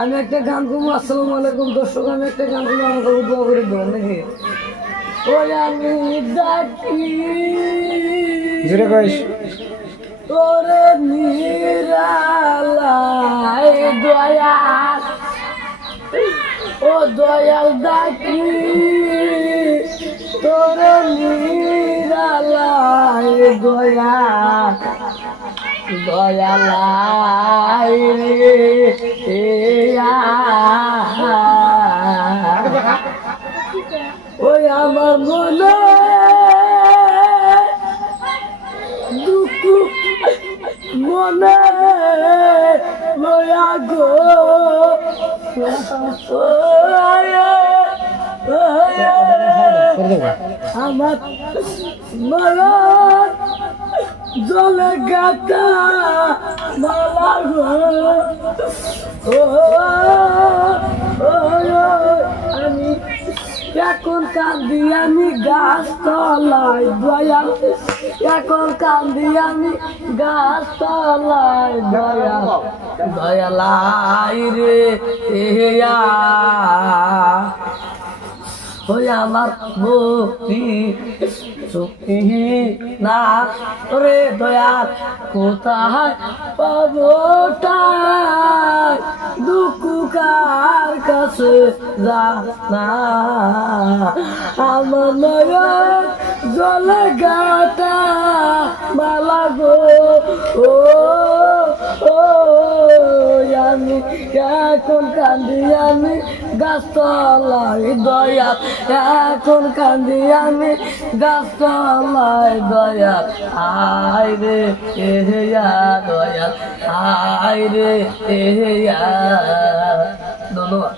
আমি একটা গান করবো। আসসালামু আলাইকুম দর্শক, আমি একটা গান করবো, আমাকে দোয়া করে দেবেন নাকি? ওই আমি ডাকি জোরে কইস। তোরে নিরালাই দয়াল, ও দয়াল ডাকি তোরে নিরালাই দয়াল, দয়ালাই রে ওই আমার মনে দুঃখ মনে লয়া গো আমার মারা জলে গাতা মালা গো আমি এখন কান্দি আমি গাছ তলায় দয়াল, এখন কান্দি আমি গাছ তলায় দয়াল, দয়ালাই রে এয়া ওই আমার ভক্তি শক্তি না রে দয়াল, কোথায় পাবোটাই দুঃখ কার কাছে যা না আমার নয়ন জলে গাটা মালা গো ও ও আমি এখন কান্দি আমি গাছতলায় দয়াল, এখন কান্দি আমি গাছতলায় দয়াল, আয় রে এহিয়া দয়াল, আয় রে এহিয়া। ধন্যবাদ।